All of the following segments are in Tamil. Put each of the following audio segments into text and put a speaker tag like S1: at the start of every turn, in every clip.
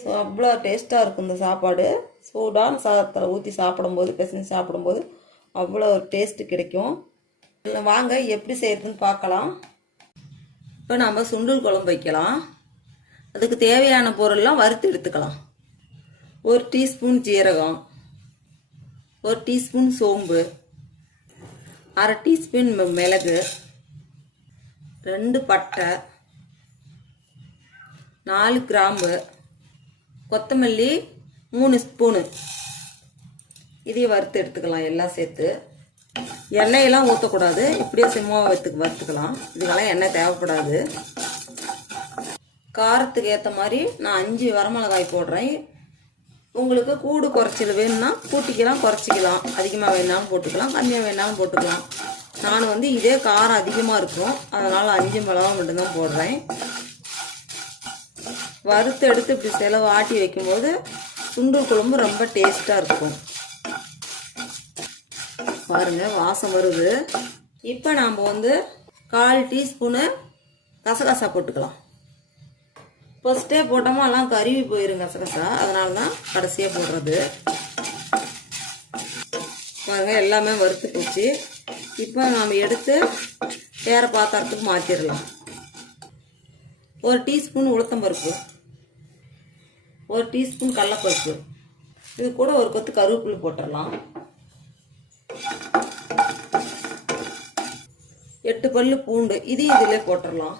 S1: ஸோ அவ்வளோ டேஸ்ட்டாக இருக்கும் இந்த சாப்பாடு. சூடான சாதத்தில் ஊற்றி சாப்பிடும்போது பிசைஞ்சு சாப்பிடும்போது அவ்வளோ ஒரு டேஸ்ட்டு கிடைக்கும். இல்லை வாங்க எப்படி செய்கிறதுன்னு பார்க்கலாம். இப்போ நம்ம சுண்டல் குழம்பு வைக்கலாம். அதுக்கு தேவையான பொருள்லாம் வறுத்து எடுத்துக்கலாம். ஒரு டீஸ்பூன் ஜீரகம். ஒரு டீஸ்பூன் சோம்பு. அரை டீஸ்பூன் மிளகு. ரெண்டு பட்டை. நாலு கிராம்பு. கொத்தமல்லி மூணு ஸ்பூனு. இதையும் வறுத்து எடுத்துக்கலாம் எல்லாம் சேர்த்து. எண்ணெயெல்லாம் ஊற்றக்கூடாது இப்படியே சிம்மாவை வறுத்து வறுத்துக்கலாம். இதுக்கெல்லாம் எண்ணெய் தேவைப்படாது. காரத்துக்கு ஏற்ற மாதிரி நான் அஞ்சு வரமிளகாய் போடுறேன். உங்களுக்கு கூடு குறைச்சல் வேணும்னா கூட்டிக்கலாம் குறைச்சிக்கலாம். அதிகமாக வேணாலும் போட்டுக்கலாம் கம்மியாக வேணாலும் போட்டுக்கலாம். நான் வந்து இதே காரம் அதிகமாக இருக்கும். அதனால் அஞ்சு மிளகா மட்டும்தான் போடுறேன். வறுத்து எடுத்து இப்படி செலவு ஆட்டி வைக்கும்போது சுண்டல் குழம்பு ரொம்ப டேஸ்ட்டாக இருக்கும். பாருங்கள் வாசம் வருது. இப்போ நாம் வந்து கால் டீஸ்பூனு கசகசா போட்டுக்கலாம். ஃபஸ்ட்டே போட்டோமா எல்லாம் கருவி போயிடும் கசகசா. அதனால தான் கடைசியாக போடுறது. பாருங்க எல்லாமே வறுத்து போச்சு. இப்போ நாம் எடுத்து வேறு பாத்திரத்துக்கு மாற்றிடலாம் ஒரு டீஸ்பூன் உளுத்தம்பருப்பு ஒரு டீஸ்பூன் கடலப்பருப்பு. இது கூட ஒரு கொத்து கருவேப்பிலை போட்டுடலாம். எட்டு பல்லு பூண்டு இதையும் இதில் போட்டுடலாம்.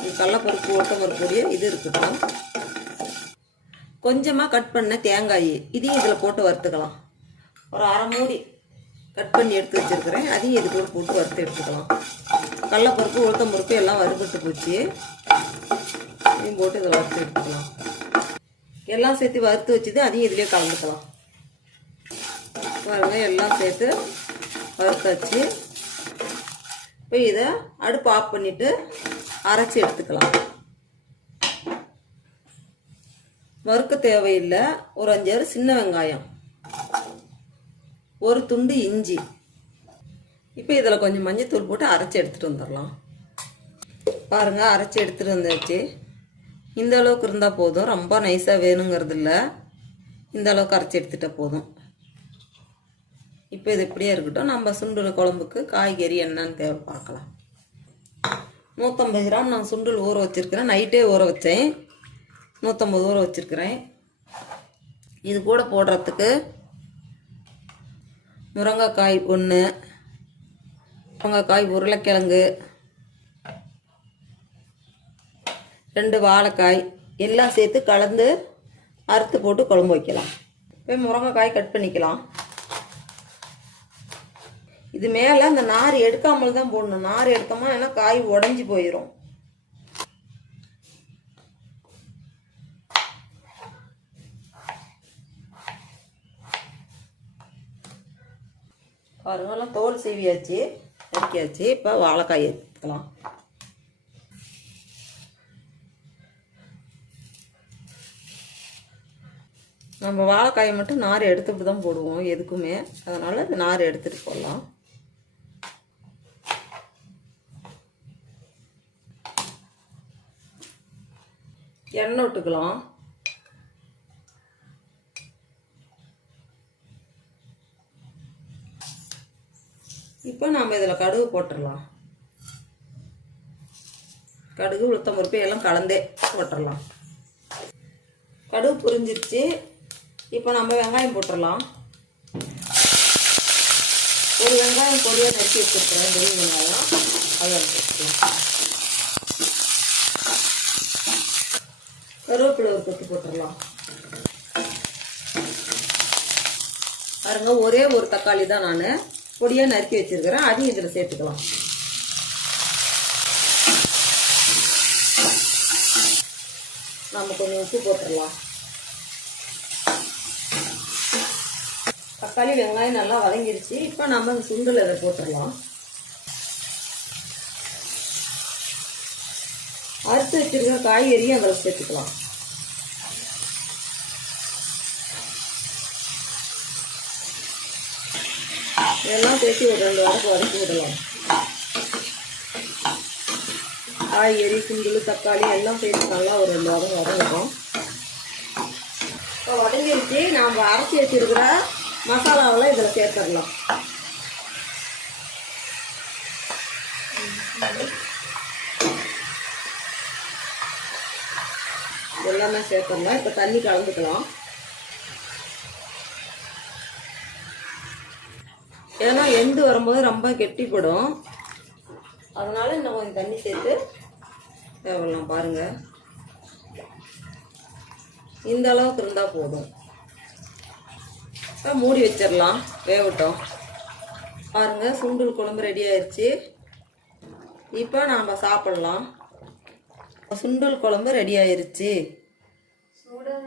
S1: இது கடலப்பருப்பு உளுத்தம்பருப்பு வரக்கூடிய இது இருக்கட்டும். கொஞ்சமாக கட் பண்ண தேங்காய் இதையும் இதில் போட்டு வறுத்துக்கலாம். ஒரு அரை மூடி கட் பண்ணி எடுத்து வச்சுருக்கிறேன். அதையும் இது கூட போட்டு வறுத்து எடுத்துக்கலாம். கடலப்பருப்பு உளுத்தம்பருப்பு எல்லாம் வறுபட்டு போச்சு. இதையும் போட்டு இதில் வறுத்து எடுத்துக்கலாம். எல்லாம் சேர்த்து வறுத்து வச்சுது அதையும் இதுலேயே கலந்துக்கலாம். பாருங்கள் எல்லாம் சேர்த்து வறுத்தாச்சு. இப்போ இதை அடுப்பு ஆஃப் பண்ணிவிட்டு அரைச்சி எடுத்துக்கலாம். வறுக்க தேவையில்லை. ஒரு அஞ்சாறு சின்ன வெங்காயம். ஒரு துண்டு இஞ்சி. இப்போ இதில் கொஞ்சம் மஞ்சத்தூள் போட்டு அரைச்சி எடுத்துகிட்டு வந்துடலாம். பாருங்கள் அரைச்சி எடுத்துகிட்டு வந்தாச்சு. இந்த அளவுக்கு இருந்தால் போதும். ரொம்ப நைஸாக வேணுங்கிறது இல்லை. இந்த அளவுக்கு அரைச்சி எடுத்துட்டா போதும். இப்போ இது இப்படியே இருக்கட்டும். நம்ம சுண்டல் குழம்புக்கு காய்கறி என்னன்னு தேவை பார்க்கலாம். நூற்றம்பது கிராம் நான் சுண்டல் ஊற வச்சுருக்கிறேன். நைட்டே ஊற வச்சேன். நூற்றம்பது ஊற வச்சுருக்கிறேன். இது கூட போடுறதுக்கு முருங்கைக்காய் ஒன்று முருங்கைக்காய் உருளைக்கிழங்கு ரெண்டு வாழைக்காய் எல்லாம் சேர்த்து கலந்து அறுத்து போட்டு குழம்பு வைக்கலாம். இப்போ முருங்கைக்காய் கட் பண்ணிக்கலாம். இது மேலே அந்த நார் எடுக்காமல் தான் போடணும். நார் எடுத்தோமா ஏன்னா காய் உடஞ்சி போயிடும் பாருங்கெல்லாம் தோல் சீவியாச்சு. நறுக்கியாச்சு இப்போ வாழைக்காய் எடுத்துக்கலாம். நம்ம வாழைக்காயை மட்டும் நார் எடுத்துட்டு தான் போடுவோம் எதுக்குமே. அதனால் இந்த நார் எடுத்துகிட்டு போடலாம். எண்ணெய் விட்டுக்கலாம். இப்போ நாம் இதில் கடுகு போட்டுடலாம் கடுகு உளுத்தம் பருப்பு எல்லாம் கலந்தே போட்டுடலாம் கடுகு புரிஞ்சிருச்சு. இப்போ நம்ம வெங்காயம் போட்டுடலாம் ஒரு வெங்காயம் பொடியாக நறுக்கி வச்சுருக்கிறேன் பெரிய வெங்காயம். அதை கருவேப்பிலை ஒரு கொத்து போட்டுடலாம் பாருங்க ஒரே ஒரு தக்காளி தான் நான். பொடியாக நறுக்கி வச்சிருக்கிறேன் அதையும் இதில் சேர்த்துக்கலாம். நம்ம கொஞ்சம் உப்பு போட்டுடலாம் தக்காளி வெங்காயம் நல்லா வதங்கிருச்சு. இப்போ நம்ம இந்த சுண்டல் இதை போட்டுடலாம் அறுத்து வச்சுருக்க காய்கறியும் அதில் சேர்த்துக்கலாம். எல்லாம் சேர்த்து ஒரு ரெண்டு வாரத்துக்கு வதக்கி விடலாம். காய்கறி சுண்டல் தக்காளி எல்லாம் சேர்த்து நல்லா ஒரு ரெண்டு வாரம் வதங்கணும் இப்போ வதங்கிருச்சு. நாம் அரைச்சி வச்சிருக்கிற மசாலாவெல்லாம் இதில் சேர்த்துடலாம். எல்லாமே சேர்த்துடலாம். இப்போ தண்ணி கலந்துக்கலாம். ஏன்னா எந்து வரும்போது ரொம்ப கெட்டிப்படும். அதனால இன்னும் கொஞ்சம் தண்ணி சேர்த்து தேவலாம் பாருங்க. இந்த அளவுக்கு இருந்தால் போதும். மூடி வச்சிடலாம். வேகட்டும். பாருங்க சுண்டல் குழம்பு ரெடி ஆயிடுச்சு இப்போ நாம் சாப்பிட்லாம். சுண்டல் குழம்பு ரெடி ஆயிடுச்சு